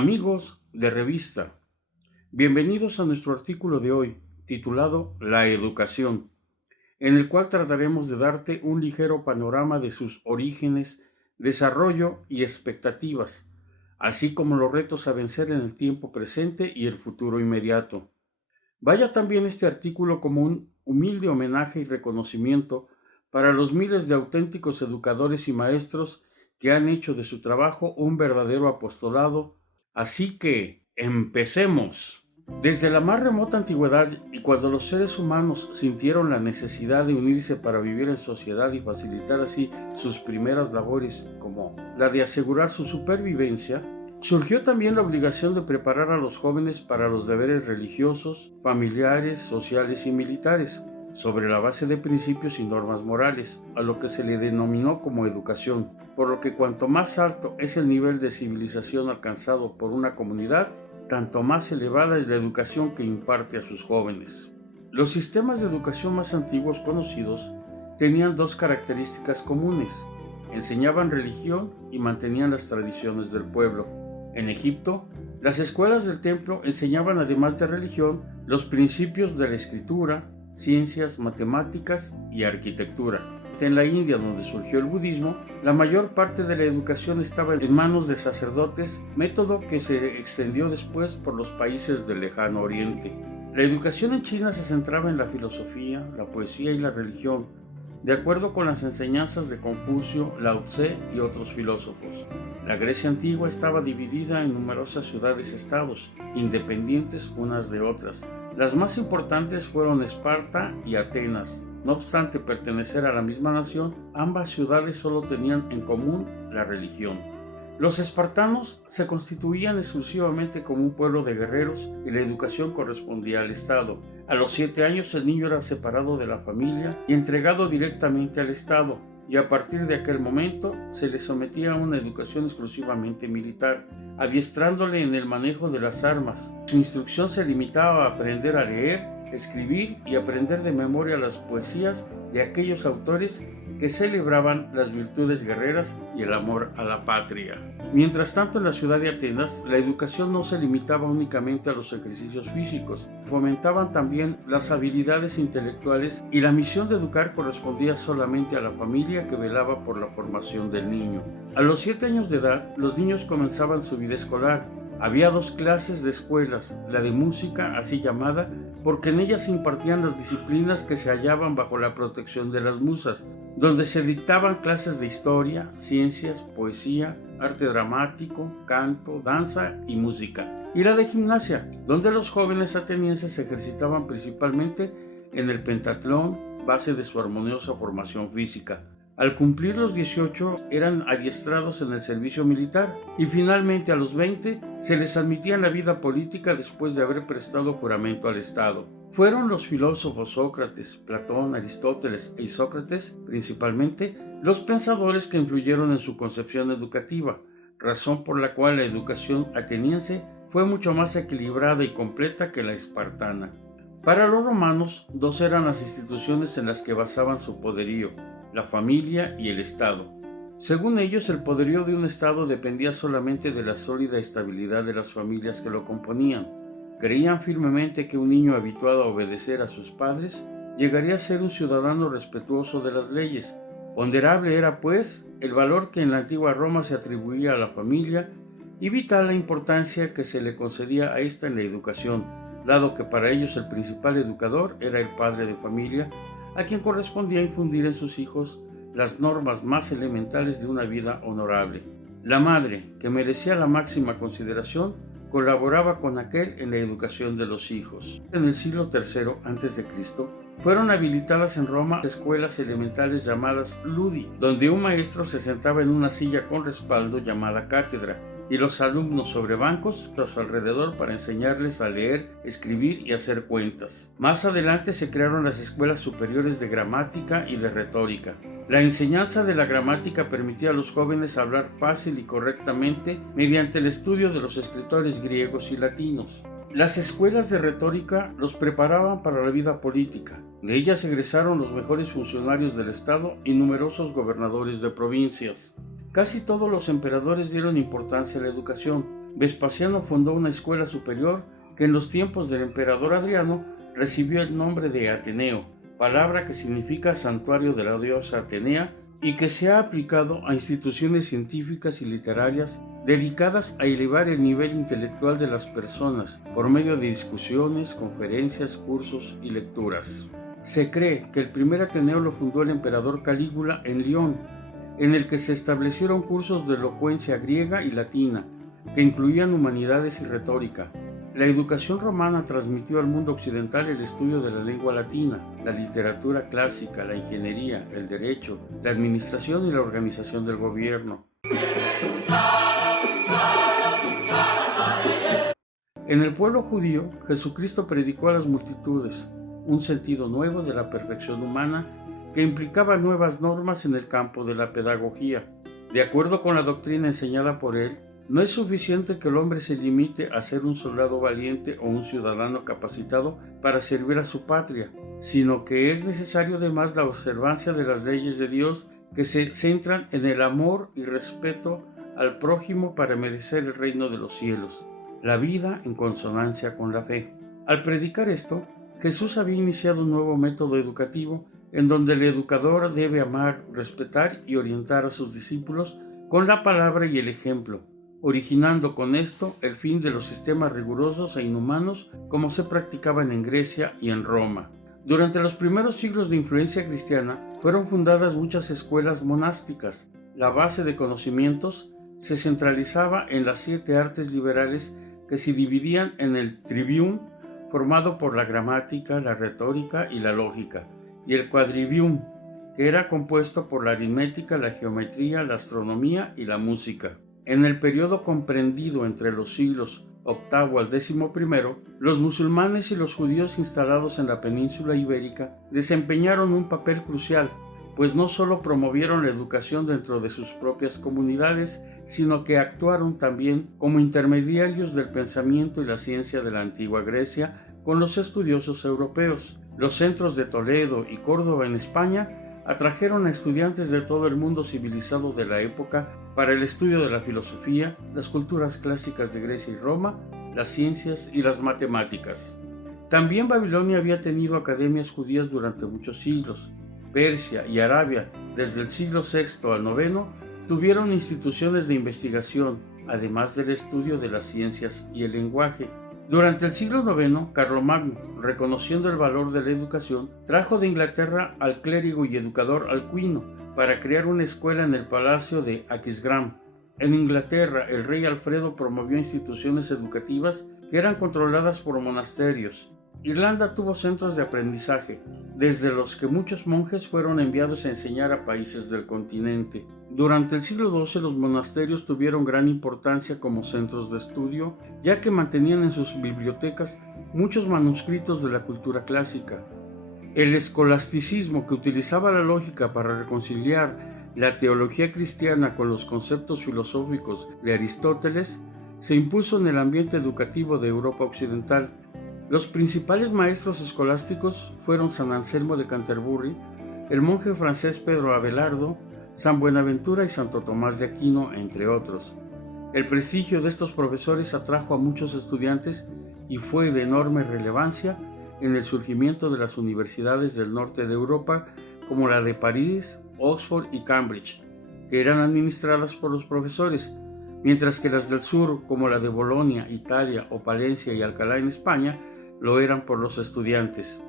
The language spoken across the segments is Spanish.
Amigos de revista, bienvenidos a nuestro artículo de hoy, titulado La educación, en el cual trataremos de darte un ligero panorama de sus orígenes, desarrollo y expectativas, así como los retos a vencer en el tiempo presente y el futuro inmediato. Vaya también este artículo como un humilde homenaje y reconocimiento para los miles de auténticos educadores y maestros que han hecho de su trabajo un verdadero apostolado. Así que, empecemos. Desde la más remota antigüedad y cuando los seres humanos sintieron la necesidad de unirse para vivir en sociedad y facilitar así sus primeras labores, como la de asegurar su supervivencia, surgió también la obligación de preparar a los jóvenes para los deberes religiosos, familiares, sociales y militares, sobre la base de principios y normas morales, a lo que se le denominó como educación, por lo que cuanto más alto es el nivel de civilización alcanzado por una comunidad, tanto más elevada es la educación que imparte a sus jóvenes. Los sistemas de educación más antiguos conocidos tenían dos características comunes: enseñaban religión y mantenían las tradiciones del pueblo. En Egipto, las escuelas del templo enseñaban, además de religión, los principios de la escritura, ciencias, matemáticas y arquitectura. En la India, donde surgió el budismo, la mayor parte de la educación estaba en manos de sacerdotes, método que se extendió después por los países del lejano oriente. La educación en China se centraba en la filosofía, la poesía y la religión, de acuerdo con las enseñanzas de Confucio, Lao Tse y otros filósofos. La Grecia antigua estaba dividida en numerosas ciudades-estados, independientes unas de otras. Las más importantes fueron Esparta y Atenas. No obstante pertenecer a la misma nación, ambas ciudades solo tenían en común la religión. Los espartanos se constituían exclusivamente como un pueblo de guerreros y la educación correspondía al Estado. A los 7 años el niño era separado de la familia y entregado directamente al Estado, y a partir de aquel momento se le sometía a una educación exclusivamente militar, adiestrándole en el manejo de las armas. Su instrucción se limitaba a aprender a leer, escribir y aprender de memoria las poesías de aquellos autores que celebraban las virtudes guerreras y el amor a la patria. Mientras tanto, en la ciudad de Atenas, la educación no se limitaba únicamente a los ejercicios físicos, fomentaban también las habilidades intelectuales, y la misión de educar correspondía solamente a la familia que velaba por la formación del niño. A los 7 años de edad, los niños comenzaban su vida escolar. Había 2 clases de escuelas, la de música, así llamada, porque en ellas se impartían las disciplinas que se hallaban bajo la protección de las musas, donde se dictaban clases de historia, ciencias, poesía, arte dramático, canto, danza y música, y la de gimnasia, donde los jóvenes atenienses se ejercitaban principalmente en el pentatlón, base de su armoniosa formación física. Al cumplir los 18 eran adiestrados en el servicio militar y finalmente a los 20 se les admitía en la vida política después de haber prestado juramento al Estado. Fueron los filósofos Sócrates, Platón, Aristóteles y Sócrates principalmente los pensadores que influyeron en su concepción educativa, razón por la cual la educación ateniense fue mucho más equilibrada y completa que la espartana. Para los romanos, 2 eran las instituciones en las que basaban su poderío: la familia y el Estado. Según ellos, el poderío de un Estado dependía solamente de la sólida estabilidad de las familias que lo componían. Creían firmemente que un niño habituado a obedecer a sus padres llegaría a ser un ciudadano respetuoso de las leyes. Ponderable era, pues, el valor que en la antigua Roma se atribuía a la familia y vital la importancia que se le concedía a esta en la educación, dado que para ellos el principal educador era el padre de familia, a quien correspondía infundir en sus hijos las normas más elementales de una vida honorable. La madre, que merecía la máxima consideración, colaboraba con aquel en la educación de los hijos. En el siglo III a.C., fueron habilitadas en Roma escuelas elementales llamadas ludi, donde un maestro se sentaba en una silla con respaldo llamada cátedra, y los alumnos sobre bancos a su alrededor para enseñarles a leer, escribir y hacer cuentas. Más adelante se crearon las escuelas superiores de gramática y de retórica. La enseñanza de la gramática permitía a los jóvenes hablar fácil y correctamente mediante el estudio de los escritores griegos y latinos. Las escuelas de retórica los preparaban para la vida política. De ellas egresaron los mejores funcionarios del Estado y numerosos gobernadores de provincias. Casi todos los emperadores dieron importancia a la educación. Vespasiano fundó una escuela superior que en los tiempos del emperador Adriano recibió el nombre de Ateneo, palabra que significa santuario de la diosa Atenea, y que se ha aplicado a instituciones científicas y literarias dedicadas a elevar el nivel intelectual de las personas por medio de discusiones, conferencias, cursos y lecturas. Se cree que el primer Ateneo lo fundó el emperador Calígula en León, en el que se establecieron cursos de elocuencia griega y latina, que incluían humanidades y retórica. La educación romana transmitió al mundo occidental el estudio de la lengua latina, la literatura clásica, la ingeniería, el derecho, la administración y la organización del gobierno. En el pueblo judío, Jesucristo predicó a las multitudes un sentido nuevo de la perfección humana que implicaba nuevas normas en el campo de la pedagogía. De acuerdo con la doctrina enseñada por él, no es suficiente que el hombre se limite a ser un soldado valiente o un ciudadano capacitado para servir a su patria, sino que es necesario además la observancia de las leyes de Dios que se centran en el amor y respeto al prójimo para merecer el reino de los cielos, la vida en consonancia con la fe. Al predicar esto, Jesús había iniciado un nuevo método educativo en donde el educador debe amar, respetar y orientar a sus discípulos con la palabra y el ejemplo, originando con esto el fin de los sistemas rigurosos e inhumanos como se practicaban en Grecia y en Roma. Durante los primeros siglos de influencia cristiana fueron fundadas muchas escuelas monásticas. La base de conocimientos se centralizaba en las 7 artes liberales que se dividían en el trivium, formado por la gramática, la retórica y la lógica, y el quadrivium, que era compuesto por la aritmética, la geometría, la astronomía y la música. En el periodo comprendido entre los siglos VIII al XI, los musulmanes y los judíos instalados en la península ibérica desempeñaron un papel crucial, pues no solo promovieron la educación dentro de sus propias comunidades, sino que actuaron también como intermediarios del pensamiento y la ciencia de la antigua Grecia con los estudiosos europeos. Los centros de Toledo y Córdoba en España atrajeron a estudiantes de todo el mundo civilizado de la época para el estudio de la filosofía, las culturas clásicas de Grecia y Roma, las ciencias y las matemáticas. También Babilonia había tenido academias judías durante muchos siglos. Persia y Arabia, desde el siglo VI al IX, tuvieron instituciones de investigación, además del estudio de las ciencias y el lenguaje. Durante el siglo IX, Carlomagno, reconociendo el valor de la educación, trajo de Inglaterra al clérigo y educador Alcuino para crear una escuela en el palacio de Aquisgrán. En Inglaterra, el rey Alfredo promovió instituciones educativas que eran controladas por monasterios. Irlanda tuvo centros de aprendizaje, desde los que muchos monjes fueron enviados a enseñar a países del continente. Durante el siglo XII los monasterios tuvieron gran importancia como centros de estudio, ya que mantenían en sus bibliotecas muchos manuscritos de la cultura clásica. El escolasticismo, que utilizaba la lógica para reconciliar la teología cristiana con los conceptos filosóficos de Aristóteles, se impuso en el ambiente educativo de Europa Occidental. Los principales maestros escolásticos fueron San Anselmo de Canterbury, el monje francés Pedro Abelardo, San Buenaventura y Santo Tomás de Aquino, entre otros. El prestigio de estos profesores atrajo a muchos estudiantes y fue de enorme relevancia en el surgimiento de las universidades del norte de Europa, como la de París, Oxford y Cambridge, que eran administradas por los profesores, mientras que las del sur, como la de Bolonia, Italia, o Palencia y Alcalá en España, lo eran por los estudiantes.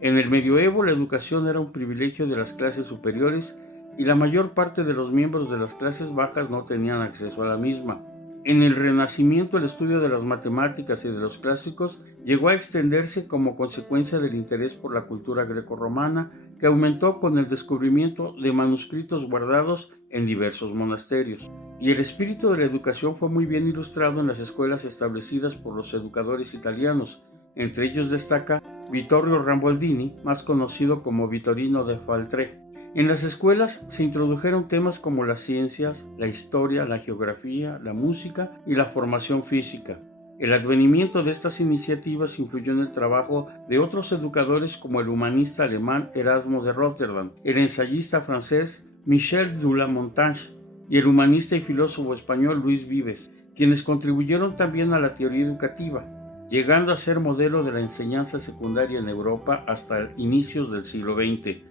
En el medioevo la educación era un privilegio de las clases superiores y la mayor parte de los miembros de las clases bajas no tenían acceso a la misma. En el Renacimiento el estudio de las matemáticas y de los clásicos llegó a extenderse como consecuencia del interés por la cultura grecorromana, que aumentó con el descubrimiento de manuscritos guardados en diversos monasterios. Y el espíritu de la educación fue muy bien ilustrado en las escuelas establecidas por los educadores italianos. Entre ellos destaca Vittorio Ramboldini, más conocido como Vittorino de Feltre. En las escuelas se introdujeron temas como las ciencias, la historia, la geografía, la música y la formación física. El advenimiento de estas iniciativas influyó en el trabajo de otros educadores como el humanista alemán Erasmo de Rotterdam, el ensayista francés Michel de la Montaigne y el humanista y filósofo español Luis Vives, quienes contribuyeron también a la teoría educativa, llegando a ser modelo de la enseñanza secundaria en Europa hasta inicios del siglo XX.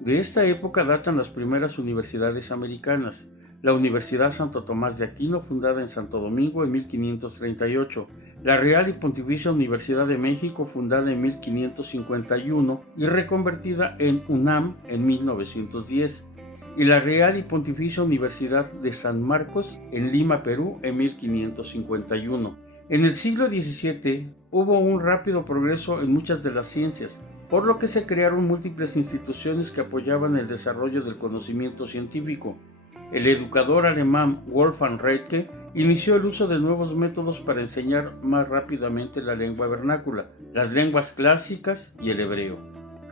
De esta época datan las primeras universidades americanas, la Universidad Santo Tomás de Aquino, fundada en Santo Domingo en 1538, la Real y Pontificia Universidad de México, fundada en 1551 y reconvertida en UNAM en 1910, y la Real y Pontificia Universidad de San Marcos en Lima, Perú, en 1551. En el siglo XVII hubo un rápido progreso en muchas de las ciencias, por lo que se crearon múltiples instituciones que apoyaban el desarrollo del conocimiento científico. El educador alemán Wolfgang Reitke inició el uso de nuevos métodos para enseñar más rápidamente la lengua vernácula, las lenguas clásicas y el hebreo.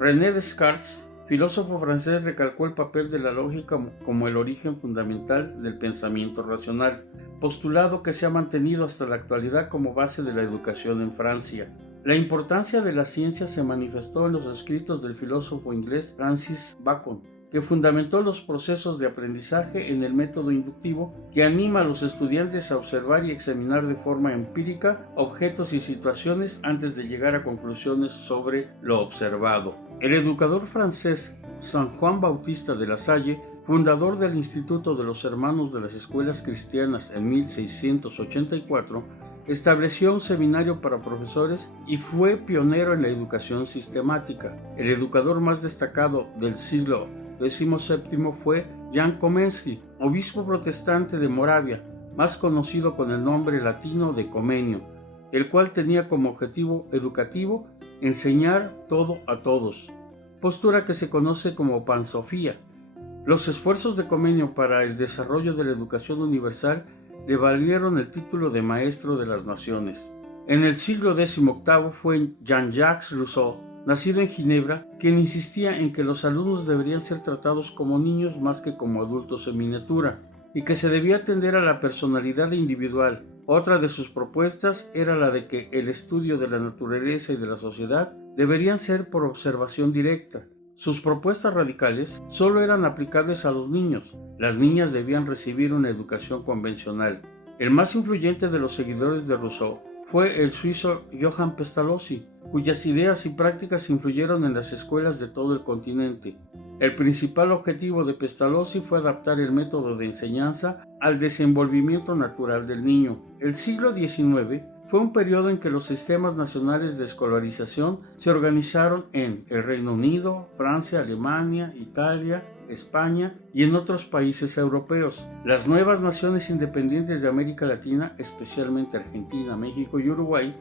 René Descartes, filósofo francés, recalcó el papel de la lógica como el origen fundamental del pensamiento racional, postulado que se ha mantenido hasta la actualidad como base de la educación en Francia. La importancia de la ciencia se manifestó en los escritos del filósofo inglés Francis Bacon, que fundamentó los procesos de aprendizaje en el método inductivo que anima a los estudiantes a observar y examinar de forma empírica objetos y situaciones antes de llegar a conclusiones sobre lo observado. El educador francés San Juan Bautista de la Salle, fundador del Instituto de los Hermanos de las Escuelas Cristianas en 1684, estableció un seminario para profesores y fue pionero en la educación sistemática. El educador más destacado del siglo XVII fue Jan Komensky, obispo protestante de Moravia, más conocido con el nombre latino de Comenio, el cual tenía como objetivo educativo enseñar todo a todos, postura que se conoce como pansofía. Los esfuerzos de Comenio para el desarrollo de la educación universal le valieron el título de Maestro de las Naciones. En el siglo XVIII fue Jean-Jacques Rousseau, nacido en Ginebra, quien insistía en que los alumnos deberían ser tratados como niños más que como adultos en miniatura, y que se debía atender a la personalidad individual. Otra de sus propuestas era la de que el estudio de la naturaleza y de la sociedad deberían ser por observación directa. Sus propuestas radicales solo eran aplicables a los niños. Las niñas debían recibir una educación convencional. El más influyente de los seguidores de Rousseau fue el suizo Johann Pestalozzi, cuyas ideas y prácticas influyeron en las escuelas de todo el continente. El principal objetivo de Pestalozzi fue adaptar el método de enseñanza al desenvolvimiento natural del niño. El siglo XIX fue un periodo en que los sistemas nacionales de escolarización se organizaron en el Reino Unido, Francia, Alemania, Italia, España y en otros países europeos. Las nuevas naciones independientes de América Latina, especialmente Argentina, México y Uruguay,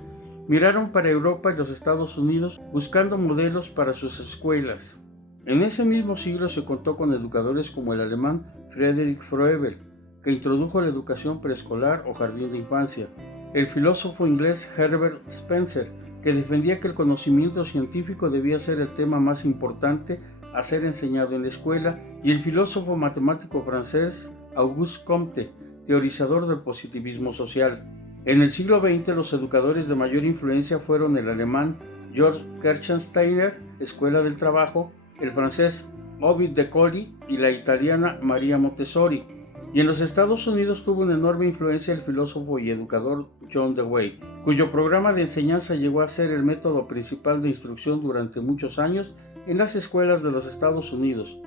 miraron para Europa y los Estados Unidos buscando modelos para sus escuelas. En ese mismo siglo se contó con educadores como el alemán Friedrich Froebel, que introdujo la educación preescolar o jardín de infancia, el filósofo inglés Herbert Spencer, que defendía que el conocimiento científico debía ser el tema más importante a ser enseñado en la escuela, y el filósofo matemático francés Auguste Comte, teorizador del positivismo social. En el siglo XX los educadores de mayor influencia fueron el alemán Georg Kirchensteiner, Escuela del Trabajo, el francés Ovid de Colli y la italiana Maria Montessori. Y en los Estados Unidos tuvo una enorme influencia el filósofo y educador John Dewey, cuyo programa de enseñanza llegó a ser el método principal de instrucción durante muchos años en las escuelas de los Estados Unidos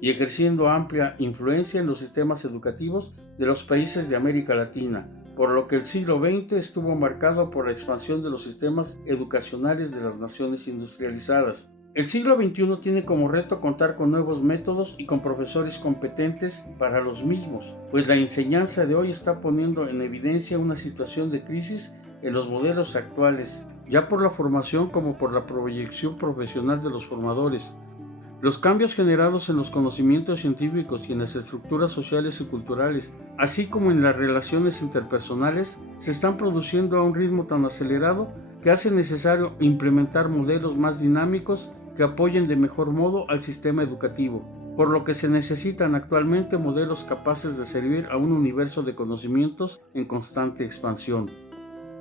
y ejerciendo amplia influencia en los sistemas educativos de los países de América Latina, por lo que el siglo XX estuvo marcado por la expansión de los sistemas educacionales de las naciones industrializadas. El siglo XXI tiene como reto contar con nuevos métodos y con profesores competentes para los mismos, pues la enseñanza de hoy está poniendo en evidencia una situación de crisis en los modelos actuales, ya por la formación como por la proyección profesional de los formadores. Los cambios generados en los conocimientos científicos y en las estructuras sociales y culturales, así como en las relaciones interpersonales, se están produciendo a un ritmo tan acelerado que hace necesario implementar modelos más dinámicos que apoyen de mejor modo al sistema educativo, por lo que se necesitan actualmente modelos capaces de servir a un universo de conocimientos en constante expansión.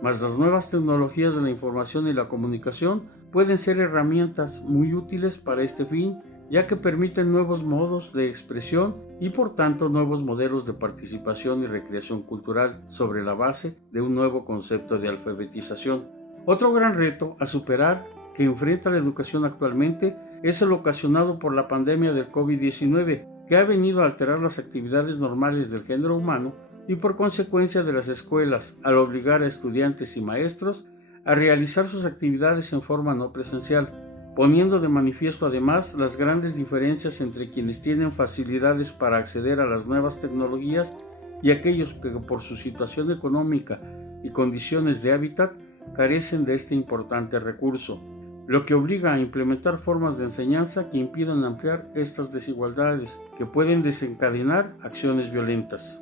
Mas las nuevas tecnologías de la información y la comunicación pueden ser herramientas muy útiles para este fin, ya que permiten nuevos modos de expresión y por tanto nuevos modelos de participación y recreación cultural sobre la base de un nuevo concepto de alfabetización. Otro gran reto a superar que enfrenta la educación actualmente es el ocasionado por la pandemia del COVID-19, que ha venido a alterar las actividades normales del género humano y por consecuencia de las escuelas, al obligar a estudiantes y maestros a realizar sus actividades en forma no presencial, poniendo de manifiesto además las grandes diferencias entre quienes tienen facilidades para acceder a las nuevas tecnologías y aquellos que por su situación económica y condiciones de hábitat carecen de este importante recurso, lo que obliga a implementar formas de enseñanza que impidan ampliar estas desigualdades, que pueden desencadenar acciones violentas.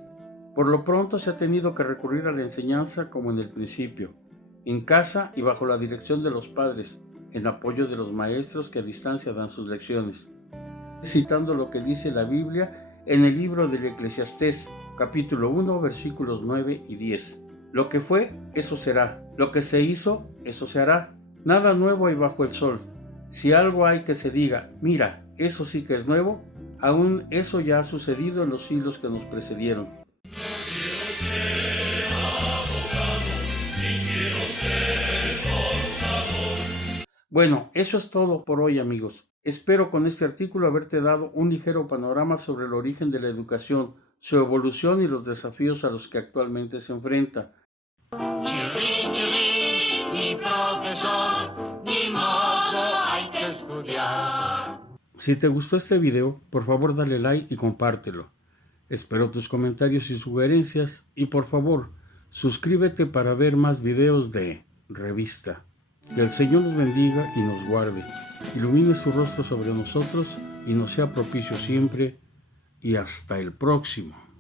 Por lo pronto se ha tenido que recurrir a la enseñanza como en el principio, en casa y bajo la dirección de los padres, en apoyo de los maestros que a distancia dan sus lecciones. Citando lo que dice la Biblia en el libro del Eclesiastés, capítulo 1, versículos 9 y 10. Lo que fue, eso será. Lo que se hizo, eso se hará. Nada nuevo hay bajo el sol. Si algo hay que se diga, mira, eso sí que es nuevo, aún eso ya ha sucedido en los siglos que nos precedieron. Bueno, eso es todo por hoy, amigos. Espero con este artículo haberte dado un ligero panorama sobre el origen de la educación, su evolución y los desafíos a los que actualmente se enfrenta. Si te gustó este video, por favor dale like y compártelo. Espero tus comentarios y sugerencias y por favor, suscríbete para ver más videos de Revista. Que el Señor nos bendiga y nos guarde, ilumine su rostro sobre nosotros y nos sea propicio siempre, y hasta el próximo.